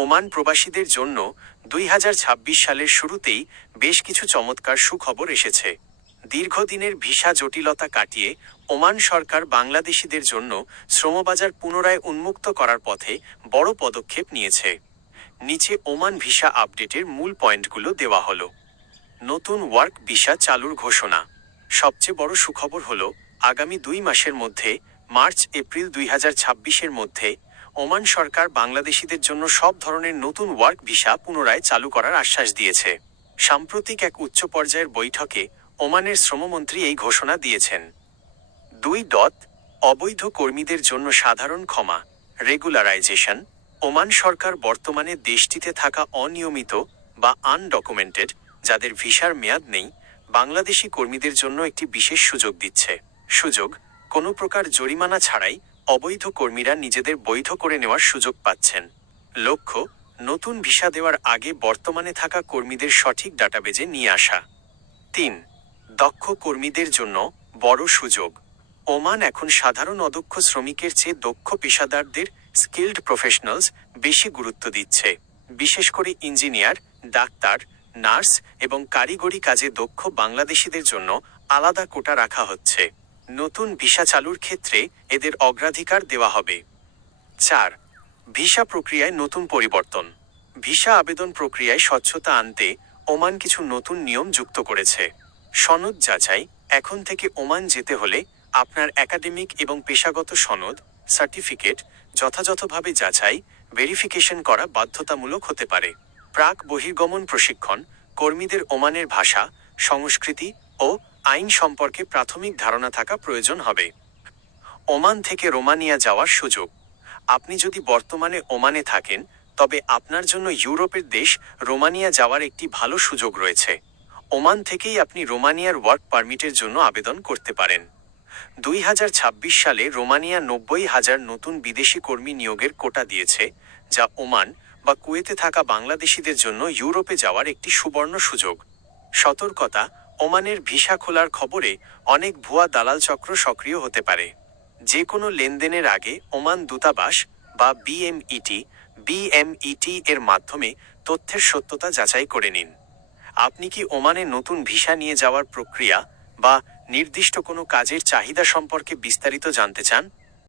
Oman প্রবাসীদের জন্য 2026 সালের শুরুতেই বেশ কিছু চমৎকার সুখবর এসেছে। দীর্ঘদিনের ভিসা জটিলতা কাটিয়ে ওমান সরকার বাংলাদেশিদের জন্য শ্রমবাজার পুনরায় উন্মুক্ত করার পথে বড় পদক্ষেপ নিয়েছে। নিচে ওমান ভিসা আপডেটের মূল পয়েন্টগুলো দেওয়া হলো। নতুন ওয়ার্ক ভিসা চালুর ঘোষণা। সবচেয়ে বড় সুখবর হল আগামী 2 মাসের মধ্যে মার্চ-এপ্রিল 2026-এর মধ্যে ওমান সরকার বাংলাদেশিদের জন্য সব ধরনের নতুন ওয়ার্ক ভিসা পুনরায় চালু করার আশ্বাস দিয়েছে। সাম্প্রতিক এক উচ্চ পর্যায়ের বৈঠকে ওমানের শ্রমমন্ত্রী এই ঘোষণা দিয়েছেন। 2. অবৈধ কর্মীদের জন্য সাধারণ ক্ষমা রেগুলারাইজেশন। ওমান সরকার বর্তমানে দেশটিতে থাকা অনিয়মিত বা আনডকুমেন্টেড যাদের ভিসার মেয়াদ নেই বাংলাদেশি কর্মীদের জন্য একটি বিশেষ সুযোগ দিচ্ছে। সুযোগ, কোনো প্রকার জরিমানা ছাড়াই অবৈধ কর্মীরা নিজেদের বৈধ করে নেওয়ার সুযোগ পাচ্ছেন। লক্ষ্য, নতুন ভিসা দেওয়ার আগে বর্তমানে থাকা কর্মীদের সঠিক ডাটাবেজে নিয়ে আসা। 3. দক্ষ কর্মীদের জন্য বড় সুযোগ। ওমান এখন সাধারণ অদক্ষ শ্রমিকের চেয়ে দক্ষ পেশাদারদের স্কিল্ড প্রফেশনালস বেশি গুরুত্ব দিচ্ছে। বিশেষ করে ইঞ্জিনিয়ার, ডাক্তার, নার্স এবং কারিগরি কাজে দক্ষ বাংলাদেশিদের জন্য আলাদা কোটা রাখা হচ্ছে। নতুন ভিসা চালুর ক্ষেত্রে এদের অগ্রাধিকার দেওয়া হবে। 4. ভিসা প্রক্রিয়ায় নতুন পরিবর্তন। ভিসা আবেদন প্রক্রিয়ায় স্বচ্ছতা আনতে ওমান কিছু নতুন নিয়ম যুক্ত করেছে। সনদ যাচাই। এখন থেকে ওমান যেতে হলে আপনার একাডেমিক এবং পেশাগত সনদ, সার্টিফিকেট যথাযথভাবে যাচাই, ভেরিফিকেশন করা বাধ্যতামূলক হতে পারে। প্রাক বহির্গমন প্রশিক্ষণ। কর্মীদের ওমানের ভাষা, সংস্কৃতি ও আইন সম্পর্কে প্রাথমিক ধারণা থাকা প্রয়োজন হবে। ওমান থেকে রোমানিয়া যাওয়ার সুযোগ। আপনি যদি বর্তমানে ওমানে থাকেন তবে আপনার জন্য ইউরোপের দেশ রোমানিয়া যাওয়ার একটি ভালো সুযোগ রয়েছে। ওমান থেকেই আপনি রোমানিয়ার ওয়ার্ক পারমিটের জন্য আবেদন করতে পারেন। 2026 সালে রোমানিয়া 90,000 নতুন বিদেশি কর্মী নিয়োগের কোটা দিয়েছে, যা ওমান বা কুয়েতে থাকা বাংলাদেশিদের জন্য ইউরোপে যাওয়ার একটি সুবর্ণ সুযোগ। সতর্কতা, ওমানের ভিসা খোলার খবরে অনেক ভুয়া দালাল চক্র সক্রিয় হতে পারে। যে কোনো লেনদেনের আগে ওমান দূতাবাস বা বিএমইটি এর মাধ্যমে তথ্যের সত্যতা যাচাই করে নিন। আপনি কি ওমানে নতুন ভিসা নিয়ে যাওয়ার প্রক্রিয়া বা নির্দিষ্ট কোনো কাজের চাহিদা সম্পর্কে বিস্তারিত জানতে চান?